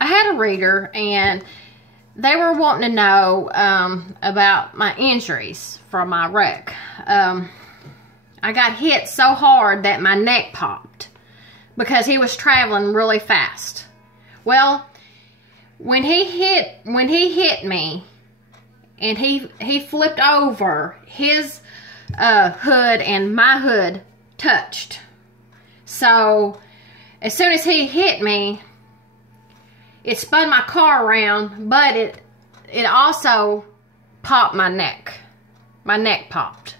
I had a reader, and they were wanting to know about my injuries from my wreck. I got hit so hard that my neck popped because he was traveling really fast. Well, when he hit me and he flipped over, his hood and my hood touched. So as soon as he hit me, it spun my car around, but it also popped my neck. My neck popped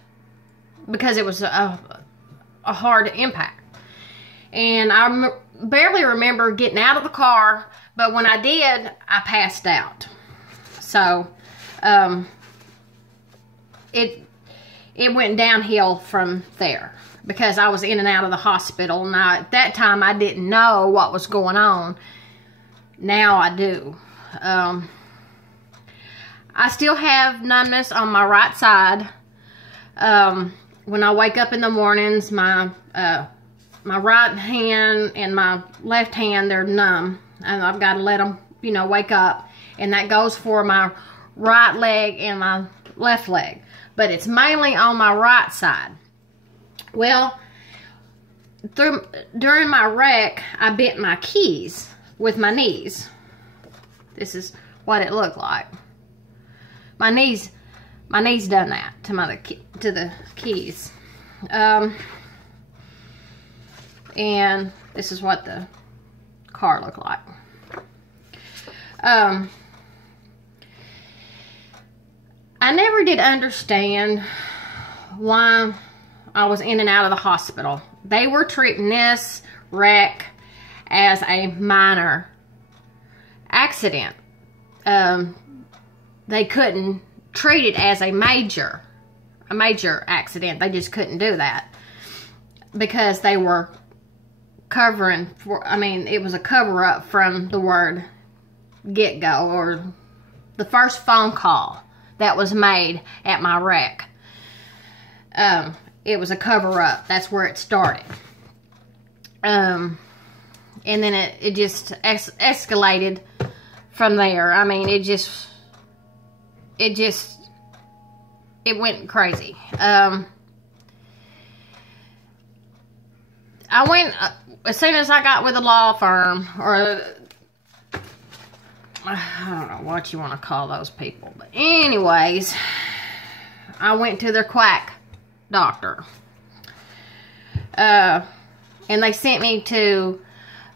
because it was a hard impact. And I barely remember getting out of the car, but when I did, I passed out. So it went downhill from there because I was in and out of the hospital. Now, at that time, I didn't know what was going on. Now I do. I still have numbness on my right side. When I wake up in the mornings, my right hand and my left hand, they're numb. And I've got to let them, wake up. And that goes for my right leg and my left leg. But it's mainly on my right side. Well, during my wreck, I bent my keys with my knees. This is what it looked like. My knees done that to the keys. And this is what the car looked like. I never did understand why I was in and out of the hospital. They were treating this wreck as a minor accident. They couldn't treat it as a major accident. They just couldn't do that because they were covering for, it was a cover-up from the word get-go, or the first phone call that was made at my wreck. It was a cover-up. That's where it started. And then it just escalated from there. It went crazy. I went, as soon as I got with a law firm, or I don't know what you want to call those people, but anyways, I went to their quack doctor. And they sent me to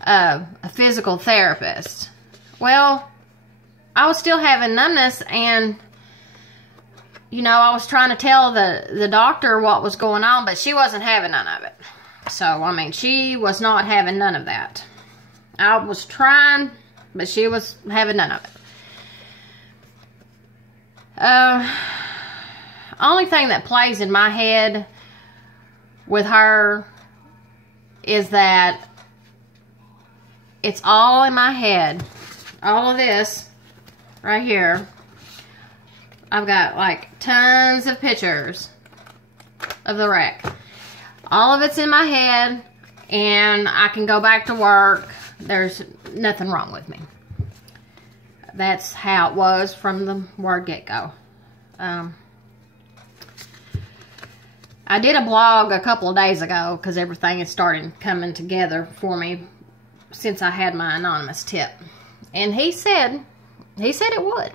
a physical therapist. Well, I was still having numbness, and I was trying to tell the doctor what was going on, but she wasn't having none of it. So, she was not having none of that. I was trying, but she was having none of it. Only thing that plays in my head with her is that it's all in my head. All of this right here. I've got like tons of pictures of the wreck. All of it's in my head, and I can go back to work. There's nothing wrong with me. That's how it was from the word get-go. I did a blog a couple of days ago because everything is starting coming together for me since I had my anonymous tip. And he said it would.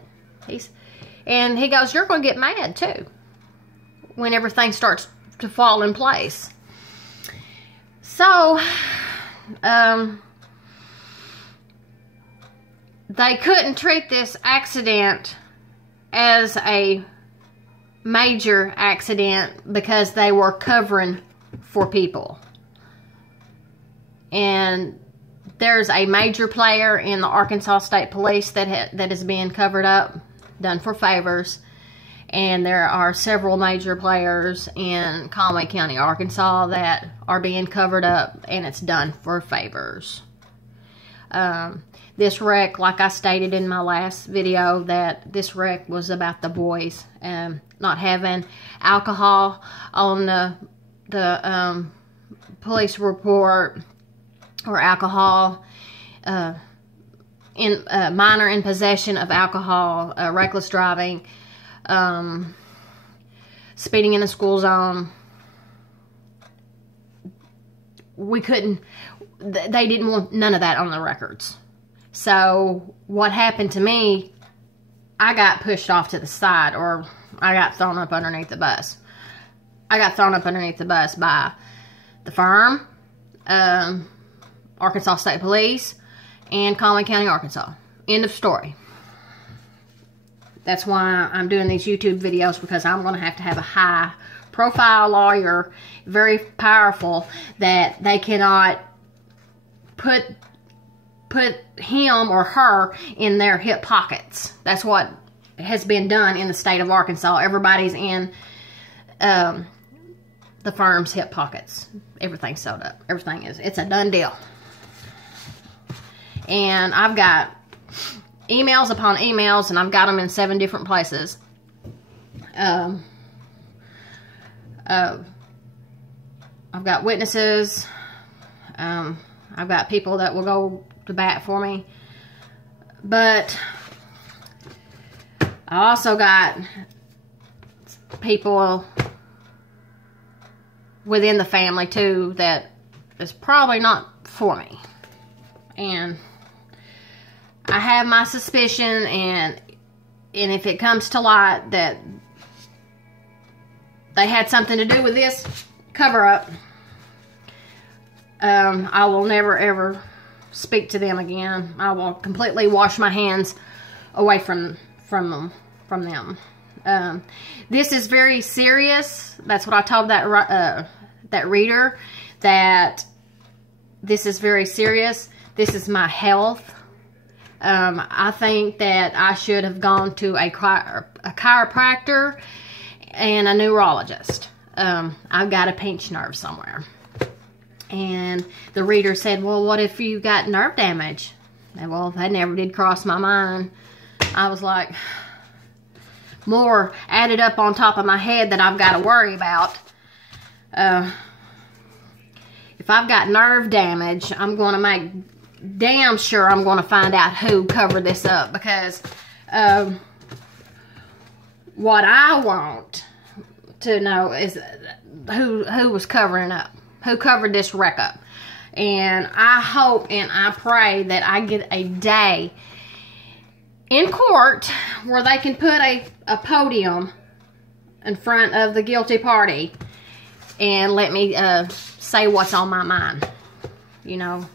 And he goes, you're going to get mad too when everything starts to fall in place. So, they couldn't treat this accident as a major accident because they were covering for people. And there's a major player in the Arkansas State Police that is being covered up, done for favors. And there are several major players in Conway County, Arkansas that are being covered up, and it's done for favors. This wreck, like I stated in my last video, that this wreck was about the boys not having alcohol on the police report, or alcohol minor in possession of alcohol, reckless driving, speeding in the school zone. We couldn't, they didn't want none of that on the records. So what happened to me, I got pushed off to the side, or I got thrown up underneath the bus. I got thrown up underneath the bus by the firm, Arkansas State Police, and Conway County, Arkansas. End of story. That's why I'm doing these YouTube videos, because I'm going to have a high profile lawyer, very powerful, that they cannot put him or her in their hip pockets. That's what has been done in the state of Arkansas. Everybody's in the firm's hip pockets. Everything's sewed up. Everything is. It's a done deal. And I've got emails upon emails, and I've got them in 7 different places. I've got witnesses. I've got people that will go to bat for me. But I also got people within the family too that is probably not for me. And I have my suspicion, and if it comes to light that they had something to do with this cover-up, I will never ever speak to them again. I will completely wash my hands away from them. This is very serious. That's what I told that reader, that this is very serious. This is my health. I think that I should have gone to a chiropractor and a neurologist. I've got a pinched nerve somewhere. And the reader said, well, what if you got nerve damage? And, well, that never did cross my mind. I was like, more added up on top of my head that I've got to worry about. If I've got nerve damage, I'm going to make damn sure I'm going to find out who covered this up, because what I want to know is who was covering up, who covered this wreck up. And I hope and I pray that I get a day in court where they can put a podium in front of the guilty party and let me say what's on my mind. You know,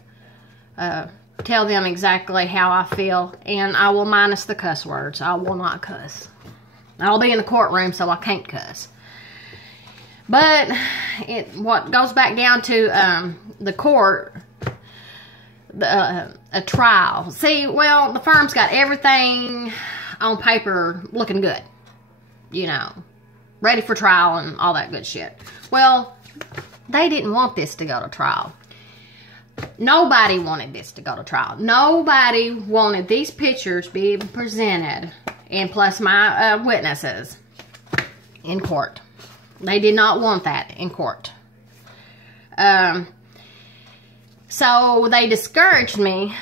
tell them exactly how I feel, and I will minus the cuss words. I will not cuss. I'll be in the courtroom, so I can't cuss. But what goes back down to the court, a trial. See, well, the firm's got everything on paper looking good, you know, ready for trial and all that good shit. Well, they didn't want this to go to trial. Nobody wanted this to go to trial. Nobody wanted these pictures being presented, and plus my witnesses, in court. They did not want that in court. So they discouraged me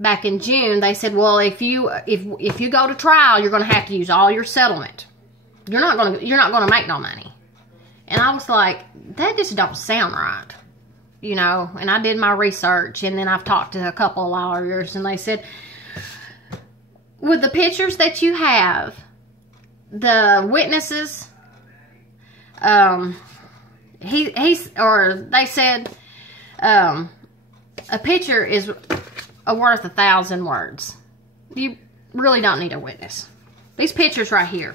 back in June. They said, well, if you go to trial, you're going to have to use all your settlement. You're not going to make no money. And I was like, that just don't sound right. You know, and I did my research, and then I've talked to a couple of lawyers, and they said, with the pictures that you have, the witnesses, they said, a picture is worth 1,000 words. You really don't need a witness. These pictures right here.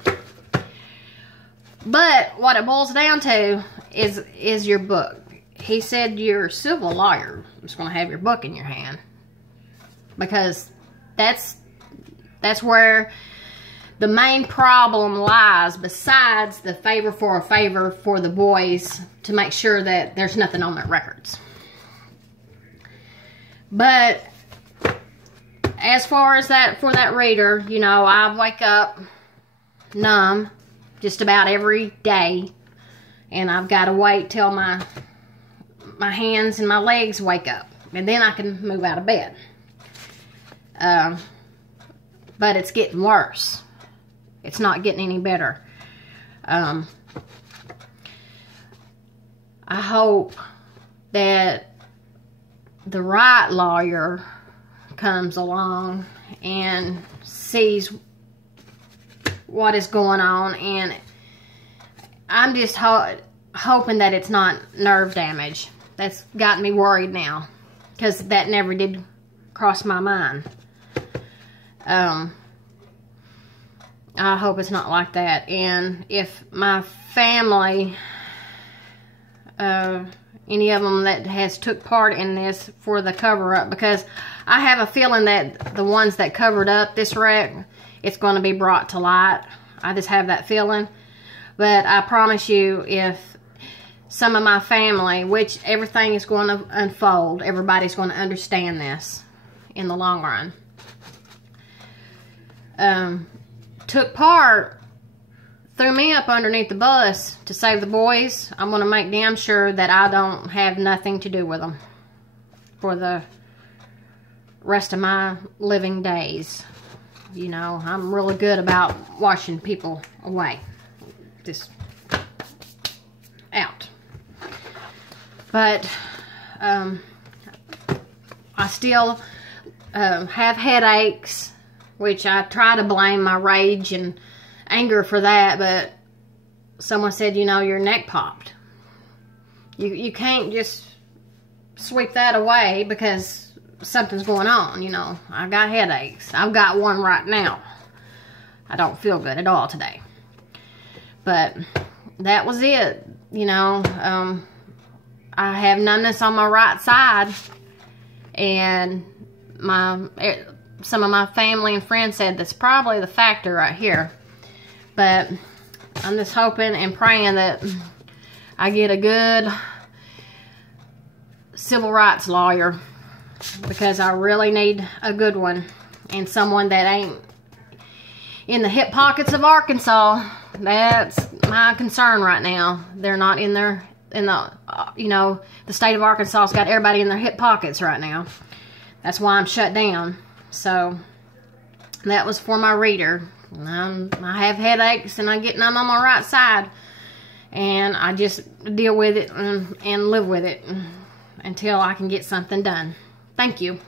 But what it boils down to is your book. He said you're a civil lawyer. I'm just going to have your book in your hand. Because that's where the main problem lies, besides the favor for the boys, to make sure that there's nothing on their records. But as far as that, for that reader, you know, I wake up numb just about every day, and I've got to wait till my hands and my legs wake up, and then I can move out of bed. But it's getting worse. It's not getting any better. I hope that the right lawyer comes along and sees what is going on, and I'm just hoping that it's not nerve damage. That's got me worried now, because that never did cross my mind. I hope it's not like that. And if my family, any of them that has took part in this for the cover-up, because I have a feeling that the ones that covered up this wreck, it's going to be brought to light. I just have that feeling. But I promise you, if some of my family, which everything is going to unfold, everybody's going to understand this in the long run, took part, threw me up underneath the bus to save the boys, I'm going to make damn sure that I don't have nothing to do with them for the rest of my living days. You know, I'm really good about washing people away. Just out. But I still have headaches, which I try to blame my rage and anger for that, but someone said, you know, your neck popped. You can't just sweep that away because something's going on, you know. I got headaches. I've got one right now. I don't feel good at all today. But that was it, you know. I have numbness on my right side, and some of my family and friends said that's probably the factor right here. But I'm just hoping and praying that I get a good civil rights lawyer, because I really need a good one, and someone that ain't in the hip pockets of Arkansas. That's my concern right now. They're not in the you know, the state of Arkansas's got everybody in their hip pockets right now. That's why I'm shut down. So that was for my reader. I have headaches, and I get none on my right side, and I just deal with it and live with it until I can get something done. Thank you.